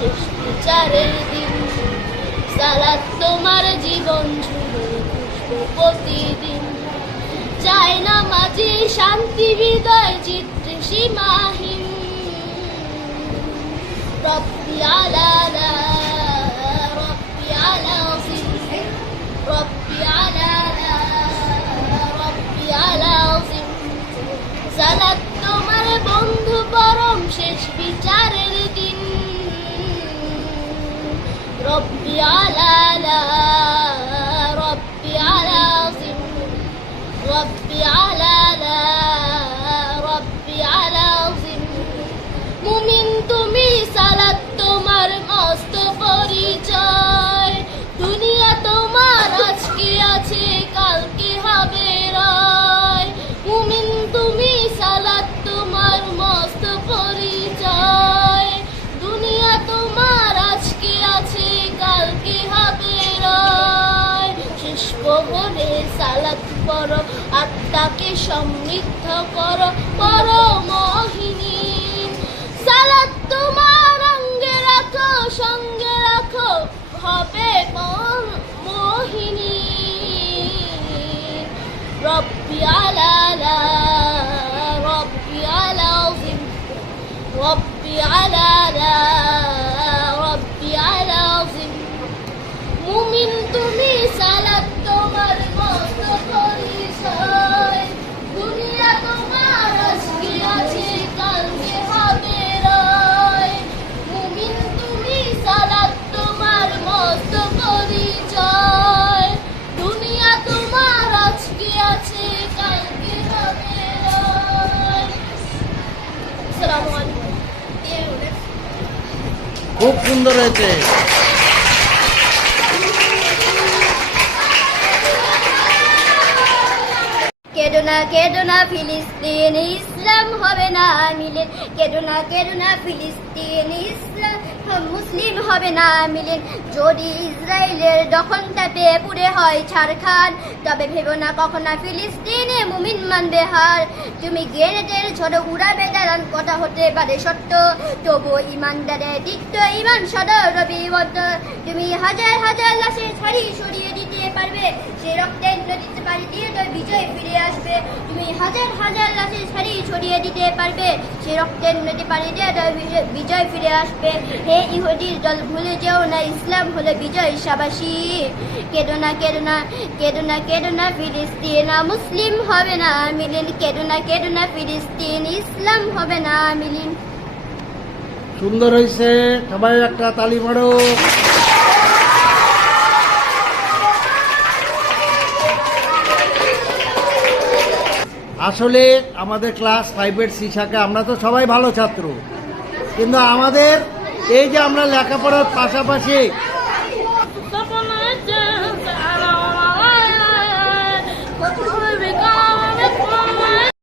শেষ বিচারের দিন। সালাদ তোমার জীবন জুড়ে পুষ্প প্রতিদিন চায় না মাঝে শান্তি, হৃদয় চিত্র সীমাহীন। রব্বি রব্বি আলালা রব্বি আলাজিম রব্বি আলালা প্রহরে সালাত আত্মাকে সমৃদ্ধ করো। পরো মোহিনী। সালাত তোমার অঙ্গে রাখো, সঙ্গে রাখো। হবে মোহিনী। রব্বি আলালা, রব্বি আলাজিম রব্বি আলালা খুব সুন্দর হয়েছে। কেদো না ফিলিস্তিন ইসলাম হবে না মিলে। কেদোনা কেদোনা কেদো ফিলিস্তিন ইসলাম মুসলিম হবে না মিলেন যদি ইসরায়েলের দখলটা পেয়ে পুড়ে হয় ছাড়খান, তবে ভেবো না কখনো ফিলিস্তিনে মুমিন মানবে হার। তুমি গ্রেনেডের ছোট উড়াবে দাঁড়ান কথা হতে পারে সত্য। তবু ইমানদারে দিত্য ইমান সদর রবিবদ্ধ তুমি হাজার হাজার লাশে ছাড়ি সরিয়ে দিতে পারবে, সে রক্তের নদীতে পাড়ি দিয়ে তো বিজয় ফিরে আসবে। তুমি হাজার হাজার লাশে ছাড়ি পারবে? সে রক্তের নদী পাড়ি দিয়ে তো বিজয়- ফিরে আসবে। হে ইহুদির দল, ভুলে যেও না, ইসলাম হলো বিজয় সাবাসী। কেদো না কেদো না কেদো না কেদো না, ফিলিস্তিন মুসলিম হবে না মিলিন। কেদো না কেদো না, ফিলিস্তিন ইসলাম হবে না মিলিন। সুন্দর হয়েছে সবাই একটা তালি মারো। আসলে আমাদের ক্লাস ফাইভের শাখা আমরা তো সবাই ভালো ছাত্র। কিন্তু আমাদের এই যে আমরা লেখাপড়ার পাশাপাশি